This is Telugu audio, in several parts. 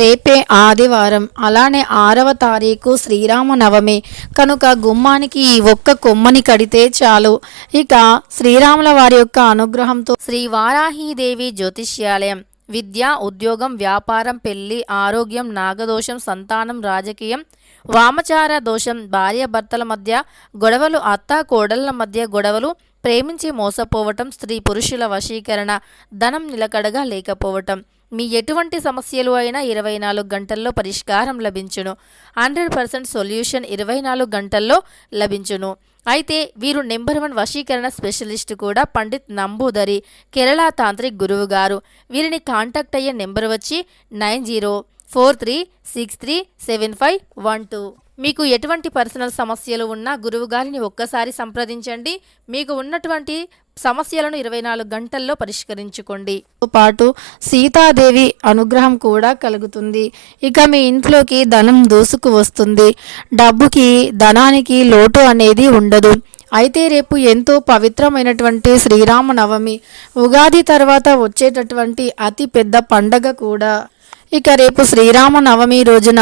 రేపే ఆదివారం, అలానే 6వ తారీఖు శ్రీరామనవమి కనుక గుమ్మానికి ఈ ఒక్క కొమ్మని కడితే చాలు. ఇక శ్రీరాముల వారి యొక్క అనుగ్రహంతో శ్రీ వారాహీదేవి జ్యోతిష్యాలయం విద్య, ఉద్యోగం, వ్యాపారం, పెళ్లి, ఆరోగ్యం, నాగదోషం, సంతానం, రాజకీయం, వామచార దోషం, భార్యాభర్తల మధ్య గొడవలు, అత్త కోడళ్ల మధ్య గొడవలు, ప్రేమించి మోసపోవటం, స్త్రీ పురుషుల వశీకరణ, ధనం నిలకడగా లేకపోవటం, మీ ఎటువంటి సమస్యలు అయినా 24 గంటల్లో పరిష్కారం లభించును. 100% సొల్యూషన్ 24 గంటల్లో లభించును. అయితే వీరు నెంబర్ 1 వశీకరణ స్పెషలిస్ట్ కూడా పండిత్ నంబూదరి, కేరళ తాంత్రిక్ గురువు గారు. వీరిని కాంటాక్ట్ అయ్యే నెంబర్ వచ్చి 9043637512. మీకు ఎటువంటి పర్సనల్ సమస్యలు ఉన్నా గురువుగారిని ఒక్కసారి సంప్రదించండి. మీకు ఉన్నటువంటి సమస్యలను 24 గంటల్లో పరిష్కరించుకోండి. పాటు సీతాదేవి అనుగ్రహం కూడా కలుగుతుంది. ఇక మీ ఇంట్లోకి ధనం దూసుకు వస్తుంది. డబ్బుకి, ధనానికి లోటు అనేది ఉండదు. అయితే రేపు ఎంతో పవిత్రమైనటువంటి శ్రీరామనవమి, ఉగాది తర్వాత వచ్చేటటువంటి అతి పెద్ద పండగ కూడా. ఇక రేపు శ్రీరామనవమి రోజున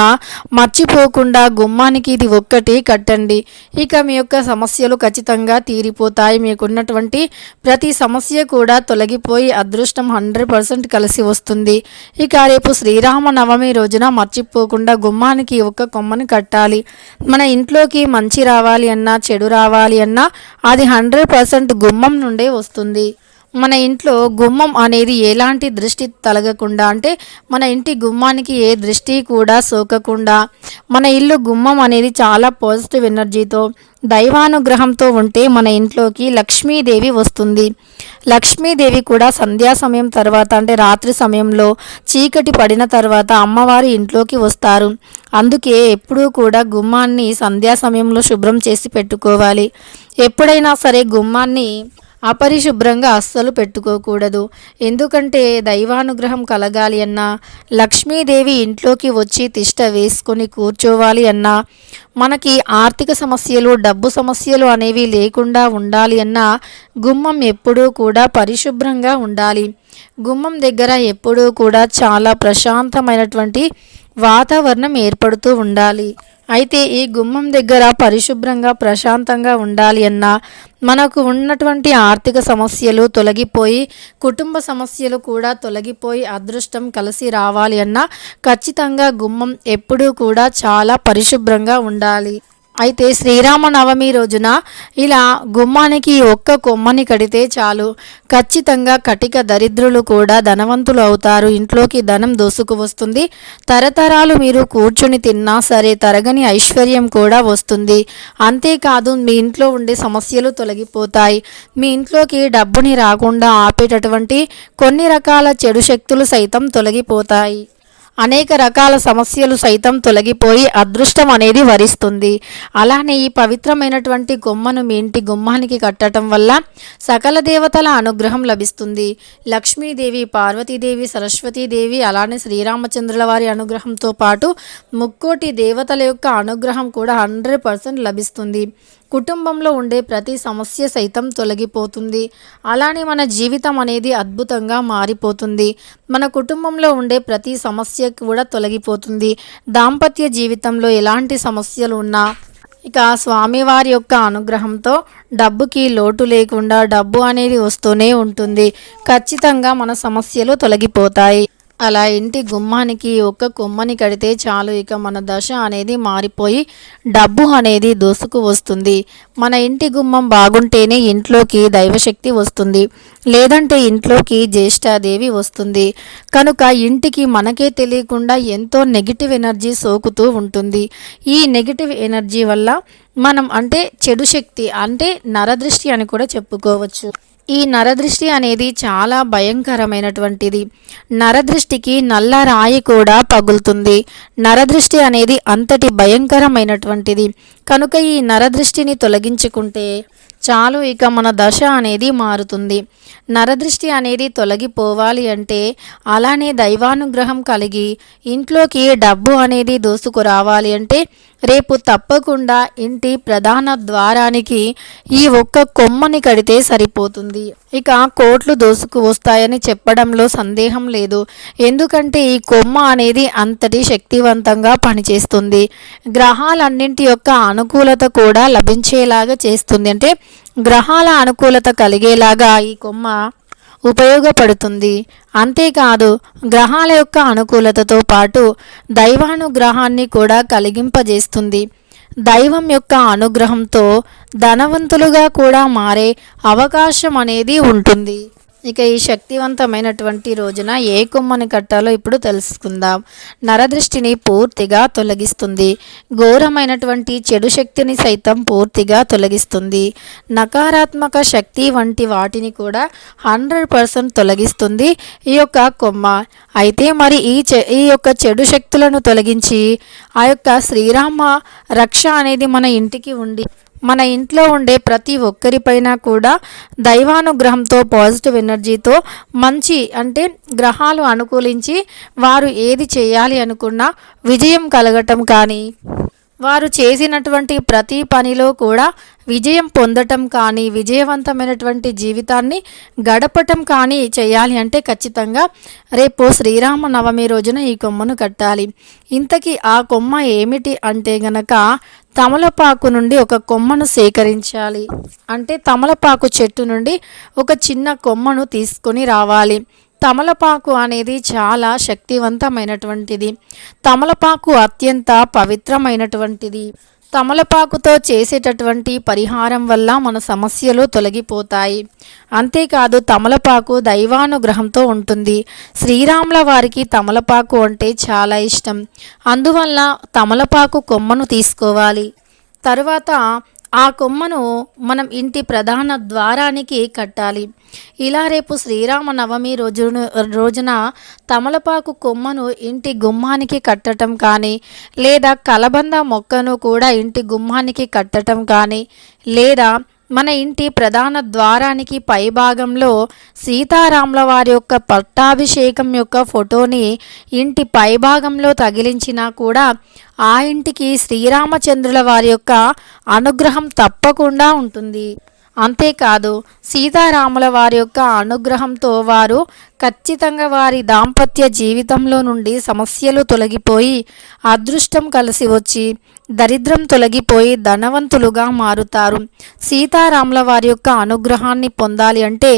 మర్చిపోకుండా గుమ్మానికి ఇది ఒక్కటి కట్టండి. ఇక మీ యొక్క సమస్యలు ఖచ్చితంగా తీరిపోతాయి. మీకున్నటువంటి ప్రతి సమస్య కూడా తొలగిపోయి అదృష్టం 100% కలిసి వస్తుంది. ఇక రేపు శ్రీరామనవమి రోజున మర్చిపోకుండా గుమ్మానికి ఒక్క కొమ్మని కట్టాలి. మన ఇంట్లోకి మంచి రావాలి అన్నా, చెడు రావాలి అన్నా అది 100% గుమ్మం నుండే వస్తుంది. మన ఇంట్లో గుమ్మం అనేది ఎలాంటి దృష్టి తలగకుండా, అంటే మన ఇంటి గుమ్మానికి ఏ దృష్టి కూడా సోకకుండా, మన ఇల్లు గుమ్మం అనేది చాలా పాజిటివ్ ఎనర్జీతో, దైవానుగ్రహంతో ఉంటే మన ఇంట్లోకి లక్ష్మీదేవి వస్తుంది. లక్ష్మీదేవి కూడా సంధ్యా సమయం తర్వాత, అంటే రాత్రి సమయంలో చీకటి పడిన తర్వాత అమ్మవారి ఇంట్లోకి వస్తారు. అందుకే ఎప్పుడూ కూడా గుమ్మాన్ని సంధ్యా సమయంలో శుభ్రం చేసి పెట్టుకోవాలి. ఎప్పుడైనా సరే గుమ్మాన్ని అపరిశుభ్రంగా అస్సలు పెట్టుకోకూడదు. ఎందుకంటే దైవానుగ్రహం కలగాలి అన్నా, లక్ష్మీదేవి ఇంట్లోకి వచ్చి తిష్ట వేసుకొని కూర్చోవాలి అన్నా, మనకి ఆర్థిక సమస్యలు, డబ్బు సమస్యలు అనేవి లేకుండా ఉండాలి అన్నా గుమ్మం ఎప్పుడూ కూడా పరిశుభ్రంగా ఉండాలి. గుమ్మం దగ్గర ఎప్పుడూ కూడా చాలా ప్రశాంతమైనటువంటి వాతావరణం ఏర్పడుతూ ఉండాలి. అయితే ఈ గుమ్మం దగ్గర పరిశుభ్రంగా, ప్రశాంతంగా ఉండాలి అన్నా, మనకు ఉన్నటువంటి ఆర్థిక సమస్యలు తొలగిపోయి, కుటుంబ సమస్యలు కూడా తొలగిపోయి అదృష్టం కలిసి రావాలి అన్నా ఖచ్చితంగా గుమ్మం ఎప్పుడూ కూడా చాలా పరిశుభ్రంగా ఉండాలి. అయితే శ్రీరామనవమి రోజున ఇలా గుమ్మానికి ఒక్క కొమ్మని కడితే చాలు. ఖచ్చితంగా కటిక దరిద్రులు కూడా ధనవంతులు అవుతారు. ఇంట్లోకి ధనం దోసుకు వస్తుంది. తరతరాలు మీరు కూర్చుని తిన్నా సరే తరగని ఐశ్వర్యం కూడా వస్తుంది. అంతేకాదు మీ ఇంట్లో ఉండే సమస్యలు తొలగిపోతాయి. మీ ఇంట్లోకి డబ్బుని రాకుండా ఆపేటటువంటి కొన్ని రకాల చెడు శక్తులు సైతం తొలగిపోతాయి. అనేక రకాల సమస్యలు సైతం తొలగిపోయి అదృష్టం అనేది వరిస్తుంది. అలానే ఈ పవిత్రమైనటువంటి కొమ్మను మీ ఇంటి గుమ్మానికి కట్టడం వల్ల సకల దేవతల అనుగ్రహం లభిస్తుంది. లక్ష్మీదేవి, పార్వతీదేవి, సరస్వతీదేవి, అలానే శ్రీరామచంద్రుల వారి అనుగ్రహంతో పాటు ముక్కోటి దేవతల యొక్క అనుగ్రహం కూడా 100% లభిస్తుంది. కుటుంబంలో ఉండే ప్రతి సమస్య సైతం తొలగిపోతుంది. అలానే మన జీవితం అనేది అద్భుతంగా మారిపోతుంది. మన కుటుంబంలో ఉండే ప్రతి సమస్య కూడా తొలగిపోతుంది. దాంపత్య జీవితంలో ఎలాంటి సమస్యలు ఉన్నా ఇక స్వామివారి యొక్క అనుగ్రహంతో డబ్బుకి లోటు లేకుండా డబ్బు అనేది వస్తూనే ఉంటుంది. ఖచ్చితంగా మన సమస్యలు తొలగిపోతాయి. అలా ఇంటి గుమ్మానికి ఒక్క కొమ్మని కడితే చాలు. ఇక మన దశ అనేది మారిపోయి డబ్బు అనేది దూసుకు వస్తుంది. మన ఇంటి గుమ్మం బాగుంటేనే ఇంట్లోకి దైవశక్తి వస్తుంది, లేదంటే ఇంట్లోకి జ్యేష్ఠాదేవి వస్తుంది. కనుక ఇంటికి మనకే తెలియకుండా ఎంతో నెగిటివ్ ఎనర్జీ సోకుతూ ఉంటుంది. ఈ నెగిటివ్ ఎనర్జీ వల్ల మనం, అంటే చెడు శక్తి, అంటే నరదృష్టి అని కూడా చెప్పుకోవచ్చు. ఈ నరదృష్టి అనేది చాలా భయంకరమైనటువంటిది. నరదృష్టికి నల్ల రాయి కూడా పగులుతుంది. నరదృష్టి అనేది అంతటి భయంకరమైనటువంటిది. కనుక ఈ నరదృష్టిని తొలగించుకుంటే చాలు. ఇక మన దశ అనేది మారుతుంది. నరదృష్టి అనేది తొలగిపోవాలి అంటే, అలానే దైవానుగ్రహం కలిగి ఇంట్లోకి డబ్బు అనేది దూసుకురావాలి అంటే రేపు తప్పకుండా ఇంటి ప్రధాన ద్వారానికి ఈ ఒక్క కొమ్మని కడితే సరిపోతుంది. ఇక కోట్లు దోసుకు వస్తాయని చెప్పడంలో సందేహం లేదు. ఎందుకంటే ఈ కొమ్మ అనేది అంతటి శక్తివంతంగా పనిచేస్తుంది. గ్రహాలన్నింటి యొక్క అనుకూలత కూడా లభించేలాగా చేస్తుంది. అంటే గ్రహాల అనుకూలత కలిగేలాగా ఈ కొమ్మ ఉపయోగపడుతుంది. అంతేకాదు గ్రహాల యొక్క అనుకూలతతో పాటు దైవానుగ్రహాన్ని కూడా కలిగింపజేస్తుంది. దైవం యొక్క అనుగ్రహంతో ధనవంతులుగా కూడా మారే అవకాశం అనేది ఉంటుంది. ఇక ఈ శక్తివంతమైనటువంటి రోజున ఏ కొమ్మని కట్టాలో ఇప్పుడు తెలుసుకుందాం. నరదృష్టిని పూర్తిగా తొలగిస్తుంది. ఘోరమైనటువంటి చెడు శక్తిని సైతం పూర్తిగా తొలగిస్తుంది. నకారాత్మక శక్తి వంటి వాటిని కూడా 100% తొలగిస్తుంది ఈ యొక్క కొమ్మ. అయితే మరి ఈ యొక్క చెడు శక్తులను తొలగించి ఆ యొక్క శ్రీరామ రక్ష అనేది మన ఇంటికి ఉండి మన ఇంట్లో ఉండే ప్రతి ఒక్కరిపైన కూడా దైవానుగ్రహంతో పాజిటివ్ ఎనర్జీతో మంచి అంటే గ్రహాలు అనుకూలించి వారు ఏది చేయాలి అనుకున్నా విజయం కలగటం కానీ వారు చేసినటువంటి ప్రతి పనిలో కూడా విజయం పొందటం కానీ విజయవంతమైనటువంటి జీవితాన్ని గడపటం కానీ చేయాలి అంటే ఖచ్చితంగా రేపు శ్రీరామనవమి రోజున ఈ కొమ్మను కట్టాలి. ఇంతకీ ఆ కొమ్మ ఏమిటి అంటే గనక తమలపాకు నుండి ఒక కొమ్మను సేకరించాలి. అంటే తమలపాకు చెట్టు నుండి ఒక చిన్న కొమ్మను తీసుకొని రావాలి. తమలపాకు అనేది చాలా శక్తివంతమైనటువంటిది. తమలపాకు అత్యంత పవిత్రమైనటువంటిది. తమలపాకుతో చేసేటటువంటి పరిహారం వల్ల మన సమస్యలు తొలగిపోతాయి. అంతేకాదు తమలపాకు దైవానుగ్రహంతో ఉంటుంది. శ్రీరాముల వారికి తమలపాకు అంటే చాలా ఇష్టం. అందువల్ల తమలపాకు కొమ్మను తీసుకోవాలి. తరువాత ఆ కొమ్మను మనం ఇంటి ప్రధాన ద్వారానికి కట్టాలి. ఇలా రేపు శ్రీరామనవమి రోజున తమలపాకు కొమ్మను ఇంటి గుమ్మానికి కట్టడం కానీ లేదా కలబంద మొక్కను కూడా ఇంటి గుమ్మానికి కట్టడం కానీ లేదా మన ఇంటి ప్రధాన ద్వారానికి పైభాగంలో సీతారాముల వారి యొక్క పట్టాభిషేకం యొక్క ఫోటోని ఇంటి పైభాగంలో తగిలించినా కూడా ఆ ఇంటికి శ్రీరామచంద్రుల వారి యొక్క అనుగ్రహం తప్పకుండా ఉంటుంది. అంతేకాదు సీతారాముల వారి యొక్క అనుగ్రహంతో వారు ఖచ్చితంగా వారి దాంపత్య జీవితంలో నుండి సమస్యలు తొలగిపోయి అదృష్టం కలిసి వచ్చి దరిద్రం తొలగిపోయి ధనవంతులుగా మారుతారు. సీతారాముల వారి యొక్క అనుగ్రహాన్ని పొందాలి అంటే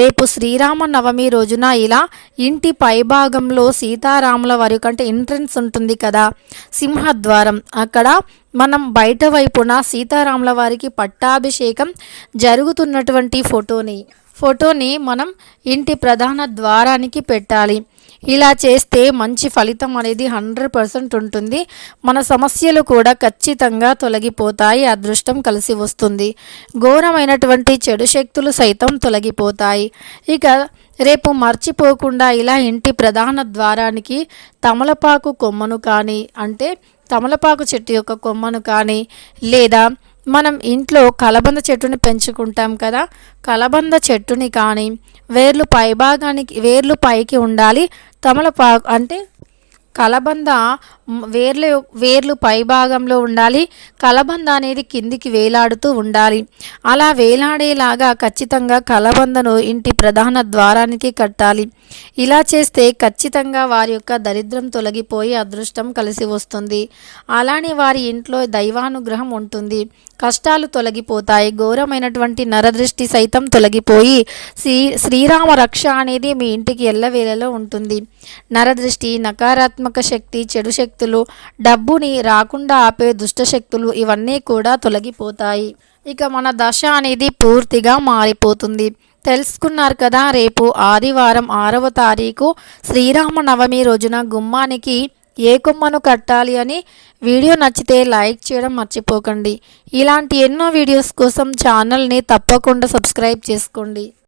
రేపు శ్రీరామనవమి రోజున ఇలా ఇంటి పైభాగంలో సీతారాముల వారి యొక్క అంటే ఎంట్రన్స్ ఉంటుంది కదా సింహద్వారం, అక్కడ మనం బయట వైపున సీతారాముల వారికి పట్టాభిషేకం జరుగుతున్నటువంటి ఫోటోని మనం ఇంటి ప్రధాన ద్వారానికి పెట్టాలి. ఇలా చేస్తే మంచి ఫలితం అనేది 100% ఉంటుంది. మన సమస్యలు కూడా ఖచ్చితంగా తొలగిపోతాయి. అదృష్టం కలిసి వస్తుంది. ఘోరమైనటువంటి చెడు శక్తులు సైతం తొలగిపోతాయి. ఇక రేపు మర్చిపోకుండా ఇలా ఇంటి ప్రధాన ద్వారానికి తమలపాకు కొమ్మను కానీ అంటే తమలపాకు చెట్టు యొక్క కొమ్మను కానీ లేదా మనం ఇంట్లో కలబంద చెట్టుని పెంచుకుంటాం కదా, కలబంద చెట్టుని కానీ వేర్లు పైకి ఉండాలి. తమలపాకు అంటే కలబంద వేర్లు పైభాగంలో ఉండాలి. కలబంద అనేది కిందికి వేలాడుతూ ఉండాలి. అలా వేలాడేలాగా ఖచ్చితంగా కలబందను ఇంటి ప్రధాన ద్వారానికి కట్టాలి. ఇలా చేస్తే ఖచ్చితంగా వారి యొక్క దరిద్రం తొలగిపోయి అదృష్టం కలిసి వస్తుంది. అలానే వారి ఇంట్లో దైవానుగ్రహం ఉంటుంది. కష్టాలు తొలగిపోతాయి. ఘోరమైనటువంటి నరదృష్టి సైతం తొలగిపోయి శ్రీరామ రక్ష అనేది మీ ఇంటికి ఎల్లవేళలో ఉంటుంది. నరదృష్టి, నకారాత్మక శక్తి, చెడు శక్తులు, డబ్బుని రాకుండా ఆపే దుష్టశక్తులు ఇవన్నీ కూడా తొలగిపోతాయి. ఇక మన దశ అనేది పూర్తిగా మారిపోతుంది. తెలుసుకున్నారు కదా. రేపు ఆదివారం 6వ తారీఖు శ్రీరామనవమి రోజున గుమ్మానికి ఏ కొమ్మను కట్టాలి అని. వీడియో నచ్చితే లైక్ చేయడం మర్చిపోకండి. ఇలాంటి ఎన్నో వీడియోస్ కోసం ఛానల్ని తప్పకుండా సబ్స్క్రైబ్ చేసుకోండి.